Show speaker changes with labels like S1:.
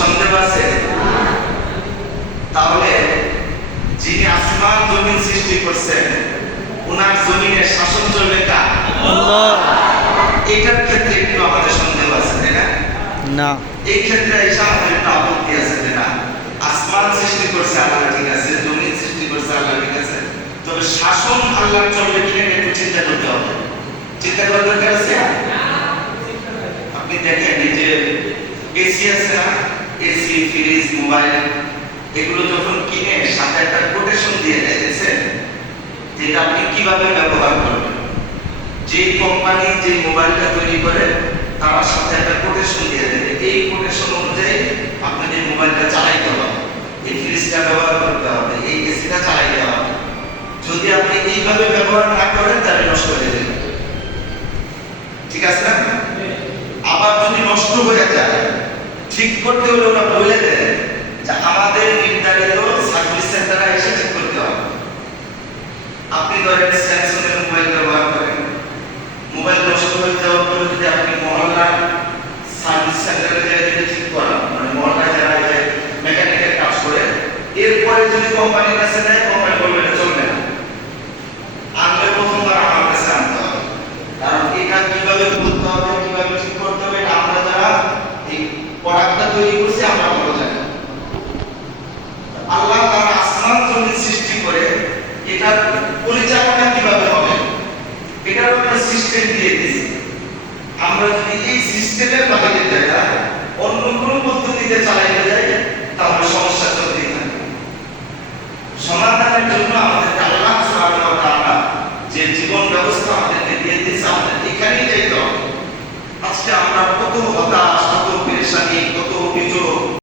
S1: সন্দেহ আছে? তাহলে যিনি আসমান জমিন সৃষ্টি করছেন ওনার জমিনে শাসন চলবে কার? এটার ক্ষেত্রে একটু আমাদের সন্দেহ আছে তাই না?
S2: না।
S1: এই ক্ষেত্রে এসে আমাদের একটা আপত্তি আছে তাই না? আসমান সৃষ্টি করছে আল্লাহ ঠিক আছে? জমিন সৃষ্টি করছে আল্লাহ ঠিক আছে? তবে শাসন আল্লাহ চলবে কিনা একটু চিন্তা করতে হবে। চিন্তা করার দরকার আছে? আপনি দেখেন এই যে এসি আছে না? এসি ফ্রিজ মোবাইল এগুলো যখন কিনে সাথে একটা কোটেশন দিয়ে দেয় দেখছেন? যে এটা আপনি কীভাবে ব্যবহার করবেন। যে কোম্পানি যে মোবাইলটা তৈরি করে তার সাথে একটা কোটেশন দিয়ে দেবে এই কোটেশন অনুযায়ী আপনাকে মোবাইলটা চালাইতে হবে। এই ফ্রিজটা ব্যবহার করতে হবে। এই এসিটা চালাইতে হবে। যদি আপনি এইভাবে ব্যবহার না করেন তাহলে নষ্ট হয়ে যাবে। ঠিক আছে না? আবার যদি নষ্ট হয়ে যায় ঠিক করতে হলে ওরা বলে দেয় যে আমাদের নির্ধারিত সার্ভিস সেন্টারে এসে ঠিক করতে হবে। আপনি ধরেন স্যামসাং এর মোবাইল ব্যবহার করেন। মোবাইল নষ্ট হয়ে যাওয়ার পরে যদি আপনি মহল্লার সার্ভিস সেন্টারে যাই যদি ঠিক করান মানে মহল্লায় যারা এই যে মেকানিকের কাজ করে, এরপরে যদি কোম্পানির কাছে নেয় কোম্পানি বলবে এটা চলবে না আনলে প্রথমবার আমার কাছে আনতে হবে কারণ এটা কীভাবে করতে হবে কীভাবে ঠিক করতে হবে এটা আমরা যারা এই প্রোডাক্টটা তৈরি করছি, আমরা ভালো জানি আল্লাহ তার আসমান জমিন সৃষ্টি করে এটার পরিচালনা কীভাবে হবে? এটার একটা সিস্টেম দিয়ে দিয়েছে। আমরা যদি এই সিস্টেমের বাইরে যাই অন্য কোনো পদ্ধতিতে চালাইতে যাই, তাহলে সমস্যা চলতেই থাকে। সমাধানের জন্য আমাদের আল্লাহ সুবহানাহু যে জীবন ব্যবস্থা আমাদের